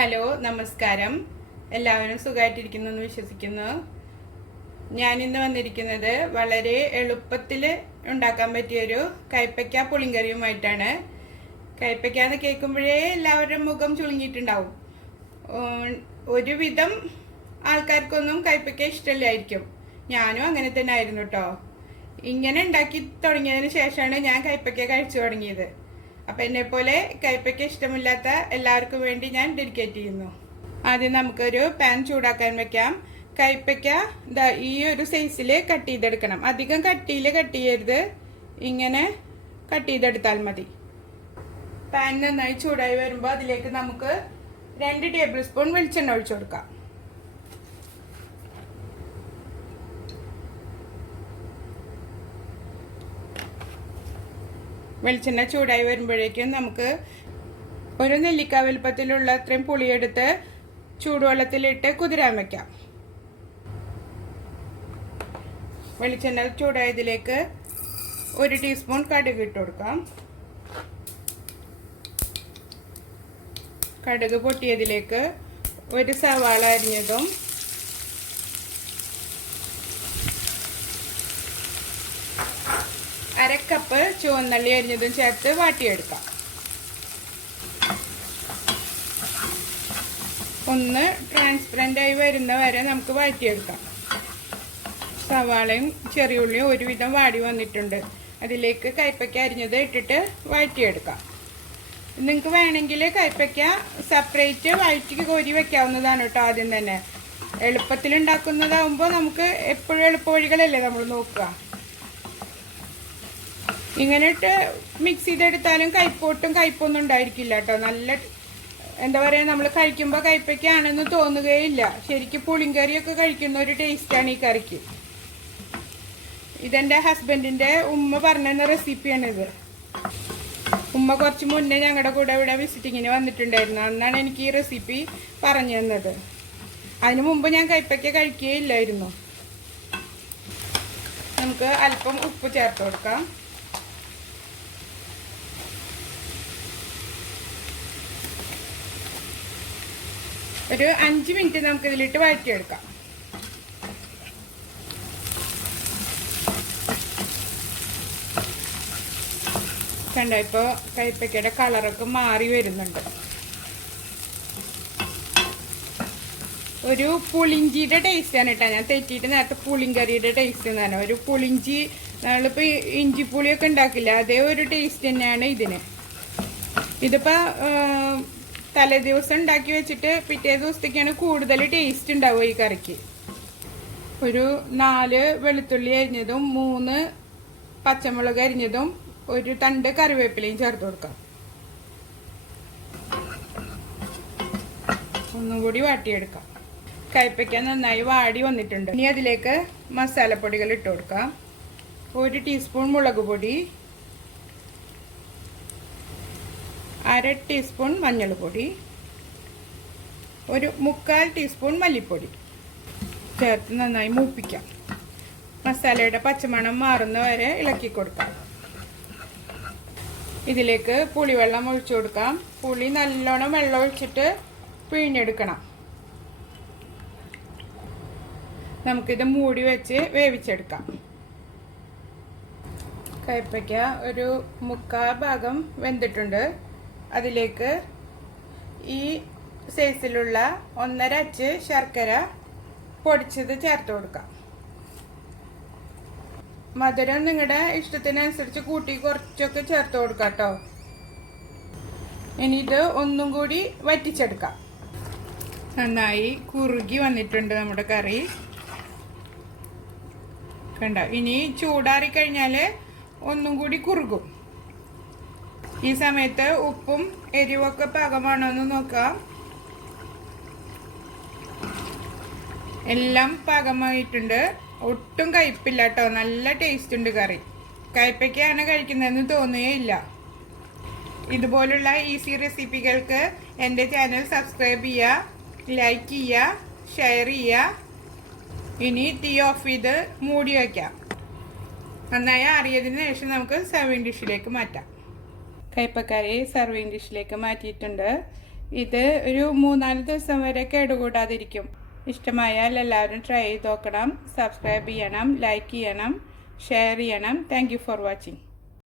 Hello നമസ്കാരം. എല്ലാവരും സുഖമായിട്ടിരിക്കുന്നു എന്ന് വിശ്വസിക്കുന്നു. ഞാനിന്ന് വന്നിരിക്കുന്നത് വളരെ എളുപ്പത്തിൽ ഉണ്ടാക്കാൻ പറ്റിയൊരു കൈപ്പയ്ക്ക പുളിങ്കറിയുമായിട്ടാണ്. കൈപ്പയ്ക്ക എന്ന് കേൾക്കുമ്പോഴേ എല്ലാവരുടെയും മുഖം ചുളുങ്ങിയിട്ടുണ്ടാവും. ഒരുവിധം ആൾക്കാർക്കൊന്നും കൈപ്പയ്ക്ക ഇഷ്ടമില്ലായിരിക്കും. ഞാനും അങ്ങനെ തന്നെ ആയിരുന്നു കേട്ടോ. ഇങ്ങനെ ഉണ്ടാക്കി തുടങ്ങിയതിന് ശേഷമാണ് ഞാൻ കൈപ്പയ്ക്ക കഴിച്ചു തുടങ്ങിയത്. അപ്പം എന്നെപ്പോലെ കൈപ്പയ്ക്ക ഇഷ്ടമില്ലാത്ത എല്ലാവർക്കും വേണ്ടി ഞാൻ ഡെഡിക്കേറ്റ് ചെയ്യുന്നു. ആദ്യം നമുക്കൊരു പാൻ ചൂടാക്കാൻ വെക്കാം. കൈപ്പയ്ക്ക ഈ ഒരു സൈസിൽ കട്ട് ചെയ്തെടുക്കണം. അധികം കട്ടിയിൽ കട്ട് ചെയ്യരുത്, ഇങ്ങനെ കട്ട് ചെയ്തെടുത്താൽ മതി. പാൻ നന്നായി ചൂടായി വരുമ്പോൾ അതിലേക്ക് നമുക്ക് 2 ടേബിൾ സ്പൂൺ വെളിച്ചെണ്ണ ഒഴിച്ചു കൊടുക്കാം. വെളിച്ചെണ്ണ ചൂടായി വരുമ്പോഴേക്കും നമുക്ക് ഒരു നെല്ലിക്ക വലുപ്പത്തിലുള്ള അത്രയും പുളിയെടുത്ത് ചൂടുവെള്ളത്തിലിട്ട് കുതിരാൻ വയ്ക്കാം. വെളിച്ചെണ്ണ ചൂടായതിലേക്ക് 1 ടീസ്പൂൺ കടുക് ഇട്ട് കൊടുക്കാം. കടുക് പൊട്ടിയതിലേക്ക് 1 സവാള അരിഞ്ഞതും 1/2 കപ്പ് ചുവന്നുള്ളി അരിഞ്ഞതും ചേർത്ത് വാട്ടിയെടുക്കാം. ഒന്ന് ട്രാൻസ്പെറൻ്റ് ആയി വരുന്ന വരെ നമുക്ക് വാട്ടിയെടുക്കാം. സവാളയും ചെറിയുള്ളിയും ഒരുവിധം വാടി വന്നിട്ടുണ്ട്. അതിലേക്ക് കൈപ്പയ്ക്ക അരിഞ്ഞത് ഇട്ടിട്ട് വാട്ടിയെടുക്കാം. നിങ്ങൾക്ക് വേണമെങ്കിൽ കൈപ്പയ്ക്ക സെപ്പറേറ്റ് വഴറ്റി കോരി വെക്കാവുന്നതാണ് കേട്ടോ. ആദ്യം തന്നെ എളുപ്പത്തിൽ ഉണ്ടാക്കുന്നതാവുമ്പോൾ നമുക്ക് എപ്പോഴും എളുപ്പ വഴികളല്ലേ നമ്മൾ നോക്കുക. ഇങ്ങനെ ഇട്ട് മിക്സ് ചെയ്തെടുത്താലും കയ്പൊന്നും ഉണ്ടായിരിക്കില്ല കേട്ടോ. നല്ല എന്താ പറയുക, നമ്മൾ കഴിക്കുമ്പോൾ കയ്പയ്ക്കാണെന്ന് തോന്നുകയില്ല. ശരിക്കും പുളിങ്കറിയൊക്കെ കഴിക്കുന്ന ഒരു ടേസ്റ്റാണ് ഈ കറിക്ക്. ഇതെൻ്റെ ഹസ്ബൻഡിൻ്റെ ഉമ്മ പറഞ്ഞ റെസിപ്പിയാണിത്. ഉമ്മ കുറച്ച് മുന്നേ ഞങ്ങളുടെ കൂടെ ഇവിടെ വിസിറ്റിങ്ങിന് വന്നിട്ടുണ്ടായിരുന്നു. അന്നാണ് എനിക്ക് ഈ റെസിപ്പി പറഞ്ഞു തന്നത്. അതിനു മുമ്പ് ഞാൻ കയ്പയ്ക്ക കഴിക്കുകയില്ലായിരുന്നു. നമുക്ക് അല്പം ഉപ്പ് ചേർത്ത് കൊടുക്കാം. ഒരു 5 മിനിറ്റ് നമുക്ക് ഇതിലിട്ട് വഴറ്റിയെടുക്കാം. കണ്ടോ, ഇപ്പോൾ കൈപ്പയ്ക്കയുടെ കളറൊക്കെ മാറി വരുന്നുണ്ട്. ഒരു പുളിഞ്ചിയുടെ ടേസ്റ്റാണ് കേട്ടോ. ഞാൻ തെറ്റിയിട്ട് നേരത്തെ പുളിങ്കറിയുടെ ടേസ്റ്റ് എന്നാണ്. ഒരു പുളിഞ്ചി, നമ്മളിപ്പോൾ ഇഞ്ചിപ്പുളിയൊക്കെ ഉണ്ടാക്കില്ല, അതേ ഒരു ടേസ്റ്റ് തന്നെയാണ് ഇതിന്. ഇതിപ്പോൾ തലേ ദിവസം ഉണ്ടാക്കി വെച്ചിട്ട് പിറ്റേ ദിവസത്തേക്കാണ് കൂടുതൽ ടേസ്റ്റ് ഉണ്ടാവുക ഈ കറിക്ക്. ഒരു 4 വെളുത്തുള്ളി അരിഞ്ഞതും 3 പച്ചമുളക് അരിഞ്ഞതും 1 തണ്ട് കറിവേപ്പിലയും ചേർത്ത് കൊടുക്കാം. ഒന്നും കൂടി വാട്ടിയെടുക്കാം. കൈപ്പയ്ക്ക നന്നായി വാടി വന്നിട്ടുണ്ട്. ഇനി അതിലേക്ക് മസാലപ്പൊടികൾ ഇട്ട് കൊടുക്കാം. 1 ടീസ്പൂൺ മുളക് പൊടി, 1/2 ടീസ്പൂൺ മഞ്ഞൾപ്പൊടി, 1/4 ടീസ്പൂൺ മല്ലിപ്പൊടി ചേർത്ത് നന്നായി മൂപ്പിക്കാം. മസാലയുടെ പച്ചമണം മാറുന്ന വരെ ഇളക്കി കൊടുക്കാം. ഇതിലേക്ക് പുളിവെള്ളം ഒഴിച്ചു കൊടുക്കാം. പുളി നല്ലോണം വെള്ളം ഒഴിച്ചിട്ട് പിഴിഞ്ഞെടുക്കണം. നമുക്കിത് മൂടി വെച്ച് വേവിച്ചെടുക്കാം. കൈപ്പയ്ക്ക ഒരു 1/4 ഭാഗം വെന്തിട്ടുണ്ട്. അതിലേക്ക് ഈ സൈസിലുള്ള 1/2 അച്ച് ശർക്കര പൊടിച്ചത് ചേർത്ത് കൊടുക്കാം. മധുരം നിങ്ങളുടെ ഇഷ്ടത്തിനനുസരിച്ച് കൂട്ടി കുറച്ചൊക്കെ ചേർത്ത് കൊടുക്കാം കേട്ടോ. ഇനി ഇത് ഒന്നും കൂടി വറ്റിച്ചെടുക്കാം. നന്നായി കുറുകി വന്നിട്ടുണ്ട് നമ്മുടെ കറി. കണ്ടോ, ഇനി ചൂടാറി കഴിഞ്ഞാൽ ഒന്നും കൂടി കുറുകും. ഈ സമയത്ത് ഉപ്പും എരിവൊക്കെ പാകമാണോ എന്ന് നോക്കാം. എല്ലാം പാകമായിട്ടുണ്ട്. ഒട്ടും കയ്പില്ല കേട്ടോ. നല്ല ടേസ്റ്റ് ഉണ്ട് കറി. കയ്പയ്ക്കാണ് കഴിക്കുന്നതെന്ന് തോന്നുകയില്ല. ഇതുപോലുള്ള ഈസി റെസിപ്പികൾക്ക് എൻ്റെ ചാനൽ സബ്സ്ക്രൈബ് ചെയ്യുക, ലൈക്ക് ചെയ്യുക, ഷെയർ ചെയ്യുക. ഇനി തീ ഓഫ് ചെയ്ത് മൂടി വയ്ക്കാം. നന്നായി അറിയതിന് ശേഷം നമുക്ക് സർവിങ് ഡിഷിലേക്ക് മാറ്റാം. കയ്പക്കറി സർവിങ് ഡിഷിലേക്ക് മാറ്റിയിട്ടുണ്ട്. ഇത് ഒരു 3-4 ദിവസം വരെ കേടുകൂടാതിരിക്കും. ഇഷ്ടമായാൽ എല്ലാവരും ട്രൈ ചെയ്ത് നോക്കണം. സബ്സ്ക്രൈബ് ചെയ്യണം, ലൈക്ക് ചെയ്യണം, ഷെയർ ചെയ്യണം. Thank you for watching.